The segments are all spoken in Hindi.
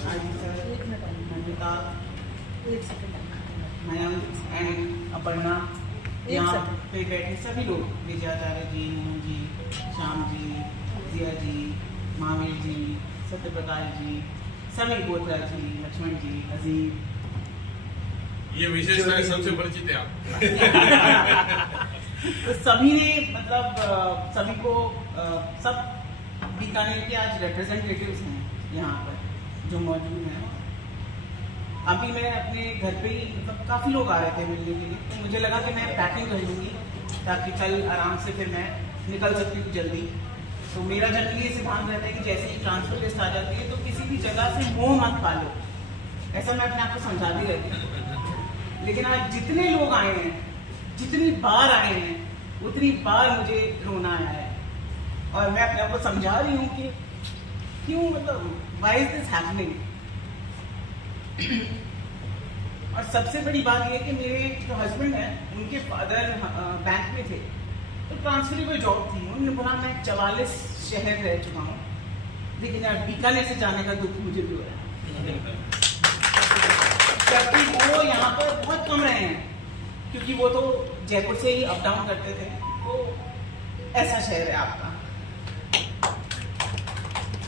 नंदिता, मयंक एंड अपर्णा, यहाँ पे बैठे सभी लोग, विजयाचार्य जी, मोहन जी, श्याम जी, जिया जी, महावीर जी, सत्यप्रकाश जी, सभी गोत्रा जी, लक्ष्मण जी, अजीम, ये विशेषता सबसे परिचित है आप। तो सभी ने मतलब सभी को सब बीकानेर के आज रिप्रेजेंटेटिव्स हैं यहाँ पर जो मौजूद हैं। अभी मैं अपने घर पे ही मतलब काफ़ी लोग आ रहे थे मिलने के लिए, तो मुझे लगा कि मैं पैकिंग कर लूँगी ताकि कल आराम से फिर मैं निकल सकती हूँ जल्दी। तो मेरा जनरली ये सिद्धांत रहता है कि जैसे ही ट्रांसफर लिस्ट आ जाती है तो किसी भी जगह से मोह मत पालो, ऐसा मैं अपने आप को समझाती रहती हूँ। लेकिन आज जितने लोग आए हैं, जितनी बार आए हैं, उतनी बार मुझे रोना आया है और मैं अपने आप को समझा रही हूँ कि क्यों, मतलब व्हाई इज दिस हैपनिंग। और सबसे बड़ी बात यह कि मेरे जो हस्बैंड हैं उनके फादर बैंक में थे, तो ट्रांसफरेबल जॉब थी। उन्होंने बोला मैं 44 शहर रह चुका हूँ, लेकिन यार बीकानेर से जाने का दुख मुझे भी हो रहा है, जबकि वो यहाँ पर बहुत कम रहे हैं क्योंकि वो तो जयपुर से ही अप डाउन करते थे। तो ऐसा शहर है आपका।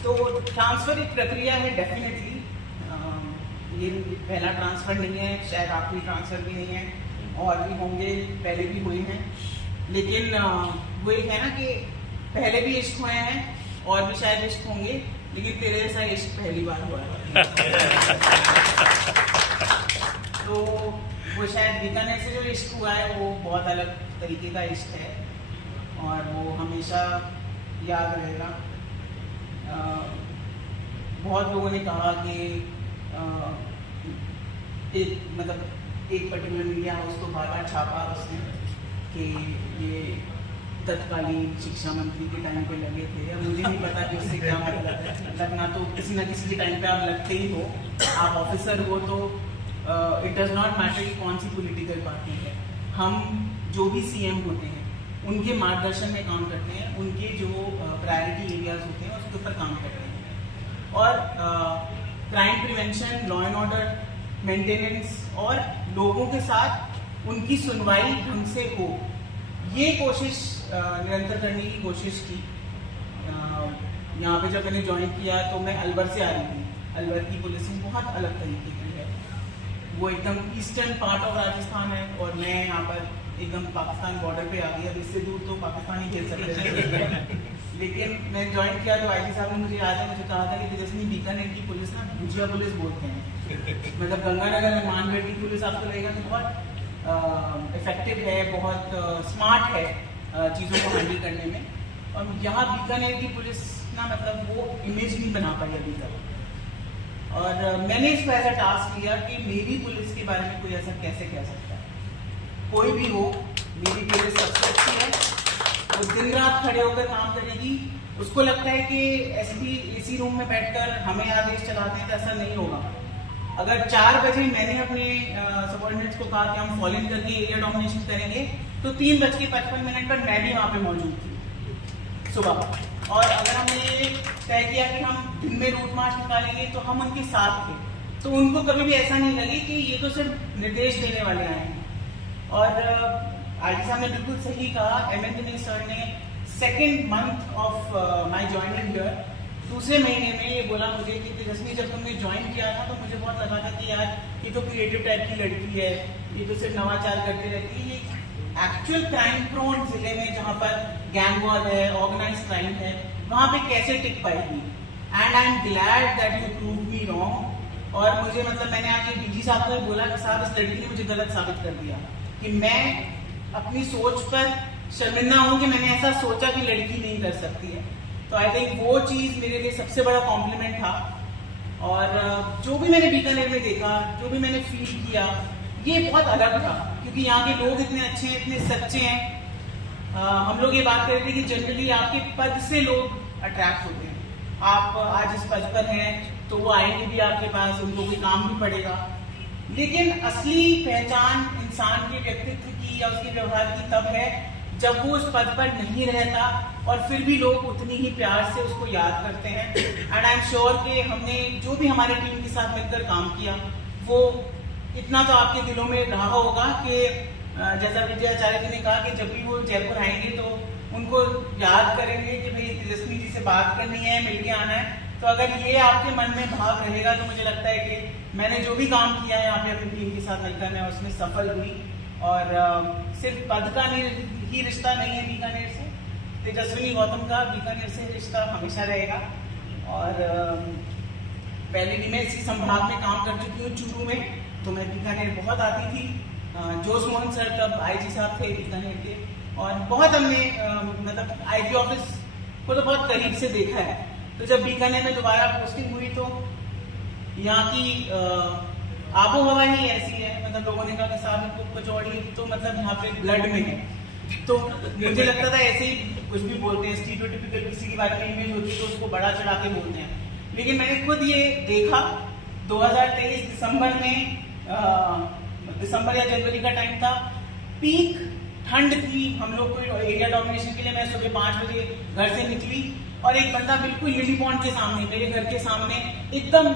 तो ट्रांसफर एक प्रक्रिया है डेफिनेटली, ये पहला ट्रांसफर नहीं है, शायद आखिरी ट्रांसफर भी नहीं है, और भी होंगे, पहले भी हुए हैं। लेकिन वो एक है ना कि पहले भी इश्क हुए हैं और भी शायद इश्क होंगे, लेकिन तेरे जैसा इश्क पहली बार हुआ है। तो वो शायद बीकानेर से जो इश्क हुआ है वो बहुत अलग तरीके का इश्क है और वो हमेशा याद रहेगा। बहुत लोगों ने कहा कि एक पर्टिकुलर मीडिया हाउस को बार बार छापा उसने कि ये तत्कालीन शिक्षा मंत्री के टाइम पे लगे थे। अब मुझे नहीं पता कि उससे क्या मतलब है, लगना तो किसी न किसी के टाइम पे आप लगते ही हो, आप ऑफिसर हो, तो इट डज नॉट मैटर कि कौन सी पॉलिटिकल पार्टी है। हम जो भी सीएम होते हैं उनके मार्गदर्शन में काम करते हैं, उनके जो प्रायोरिटी एरियाज होते हैं उसके ऊपर काम करते हैं और crime prevention, law and order maintenance और लोगों के साथ उनकी सुनवाई ढंग से हो, ये कोशिश निरंतर करने की कोशिश की। यहाँ पे जब मैंने ज्वाइन किया तो मैं अलवर से आ रही थी। अलवर की पुलिसिंग बहुत अलग तरीके की है, वो एकदम ईस्टर्न पार्ट ऑफ राजस्थान है और मैं यहाँ पर एकदम पाकिस्तान बॉर्डर पे आ गई। अब इससे दूर तो पाकिस्तान ही खेल सकते थे। लेकिन मैं ज्वाइन किया तो आईजी साहब ने मुझे याद है मुझे कहा था कि जैसे बीकानेर की पुलिस ना भुजिया पुलिस बोलते हैं, मतलब गंगानगर में मानगढ़ की पुलिस आपको लगेगा कि बहुत इफेक्टिव है, बहुत स्मार्ट है चीज़ों को हैंडल करने में, और यहाँ बीकानेर की पुलिस ना मतलब वो इमेज नहीं बना पाई अभी तक। और मैंने इसको ऐसा टास्क लिया कि मेरी पुलिस के बारे में कोई ऐसा कैसे कह सकता है, कोई भी हो, मेरी पुलिस सबसे अच्छी है, वो दिन रात खड़े होकर काम करेगी। उसको लगता है कि एसपी एसी रूम में बैठकर हमें आदेश चलाते हैं, तो ऐसा नहीं होगा। अगर 4 बजे मैंने अपने सबऑर्डिनेट्स को कहा कि हम फॉलो इन करके एरिया डोमिनेशन करेंगे, तो 3:55 पर मैं भी वहाँ पे मौजूद थी सुबह। और अगर हमने ये तय किया कि हम दिन में रूट मार्च निकालेंगे तो हम उनके साथ थे, तो उनको कभी भी ऐसा नहीं लगे कि ये तो सिर्फ निर्देश देने वाले आए हैं। और आईजी साहब ने बिल्कुल सही कहा, एमएनडी सर ने 2nd month of my joining here, दूसरे महीने में ये बोला मुझे कि तेजस्वी जब तुमने ज्वाइन किया था तो मुझे बहुत लगा था कि यार ये तो क्रिएटिव टाइप की लड़की है, ये तो सिर्फ नवाचार करती रहती है। एक्चुअल क्राइम प्रोन जिले में जहाँ पर गैंग वॉर है, ऑर्गेनाइज क्राइम है, वहाँ पे कैसे टिक पाएगी? And I am glad that you prove me wrong. और मुझे मतलब मैंने आज ये डीजी साहब को बोला कि साहब इस लड़की ने मुझे गलत साबित कर दिया कि मैं अपनी सोच पर शर्मिंदा हूँ कि मैंने ऐसा सोचा कि लड़की नहीं कर सकती है। तो आई थिंक वो चीज़ मेरे लिए सबसे बड़ा कॉम्प्लीमेंट था। और जो भी मैंने बीकानेर में देखा, जो भी मैंने फील किया, ये बहुत अलग था क्योंकि यहाँ के लोग इतने अच्छे हैं, इतने सच्चे हैं। हम लोग ये बात कर रहे थे कि जनरली आपके पद से लोग अट्रैक्ट होते हैं। आप आज इस पद पर हैं तो वो आएंगे भी आपके पास, उनको कोई काम भी पड़ेगा। लेकिन असली पहचान इंसान के व्यक्तित्व की या उसके व्यवहार की तब है जब वो उस पद पर नहीं रहता और फिर भी लोग उतनी ही प्यार से उसको याद करते हैं। एंड आई एम श्योर कि हमने जो भी हमारी टीम की साथ मिलकर काम किया, वो इतना तो आपके दिलों में रहा होगा कि जैसा विजयाचार्य जी ने कहा कि जब भी वो जयपुर आएंगे तो उनको याद करेंगे कि भाई तेजस्वी जी से बात करनी है, मिलके आना है। तो अगर ये आपके मन में भाव रहेगा तो मुझे लगता है कि मैंने जो भी काम किया है यहाँ पे अपनी टीम के साथ मिलकर, मैं उसमें सफल हुई। और सिर्फ पद का ही रिश्ता नहीं है बीकानेर से, तेजस्विनी गौतम का बीकानेर से रिश्ता हमेशा रहेगा। और पहले भी मैं इसी संभाग में काम कर चुकी हूँ चूरू में, तो मैं बीकानेर बहुत आती थी। जोश मोहन सर तब आईजी साहब थे बीकानेर के, और बहुत हमने मतलब आईजी ऑफिस को तो बहुत करीब से देखा है। तो जब बीकानेर में दोबारा पोस्टिंग हुई तो यहाँ की आबो हवा ही ऐसी है, मतलब लोगों ने कहा कि साहब इनको कचौड़ी तो मतलब यहाँ पे ब्लड में है। तो मुझे लगता था ऐसे ही कुछ भी बोलते हैं, स्टीरियोटाइपिकल किसी के बारे में इमेज होती है तो उसको बड़ा चढ़ा के बोलते हैं। लेकिन मैंने खुद ये देखा 2023 दिसंबर में, दिसंबर या जनवरी का टाइम था, पीक ठंड थी, हम लोग को एरिया डोमिनेशन के लिए मैं सुबह 5 बजे घर से निकली और एक बंदा बिल्कुल लिली पॉन्ड के सामने, मेरे घर के सामने एकदम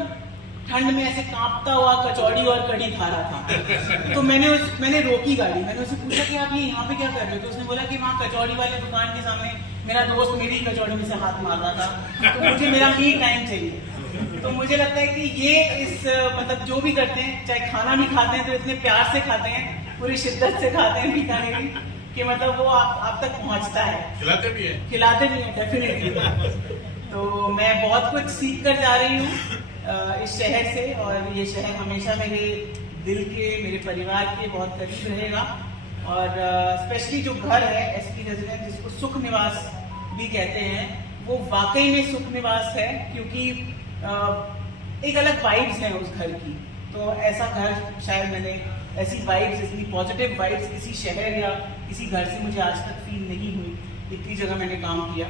ठंड में ऐसे कांपता हुआ कचौड़ी और कढ़ी खा रहा था। तो मैंने रोकी गाड़ी, मैंने उससे पूछा कि आप ये यहाँ पे क्या कर रहे हो? तो उसने बोला कि वहाँ कचौड़ी वाले दुकान के सामने मेरा दोस्त मेरी कचौड़ी में से हाथ मार रहा था, तो मुझे मेरा मी टाइम चाहिए। तो मुझे लगता है कि ये इस मतलब जो भी करते हैं, चाहे खाना भी खाते हैं तो इतने प्यार से खाते हैं, पूरी शिद्दत से खाते हैं बीकानेरी, कि मतलब वो आप तक पहुंचता है। खिलाते भी हैं डेफिनेटली। तो मैं बहुत कुछ सीख कर जा रही हूँ इस शहर से, और ये शहर हमेशा मेरे दिल के, मेरे परिवार के बहुत करीब रहेगा। और स्पेशली जो घर है एसपी रेजिडेंस, जिसको सुख निवास भी कहते हैं, वो वाकई में सुख निवास है, क्योंकि एक अलग वाइब्स है उस घर की। तो ऐसा घर शायद मैंने, ऐसी वाइब्स, इतनी पॉजिटिव वाइब्स किसी शहर या किसी घर से मुझे आज तक फील नहीं हुई। इतनी जगह मैंने काम किया।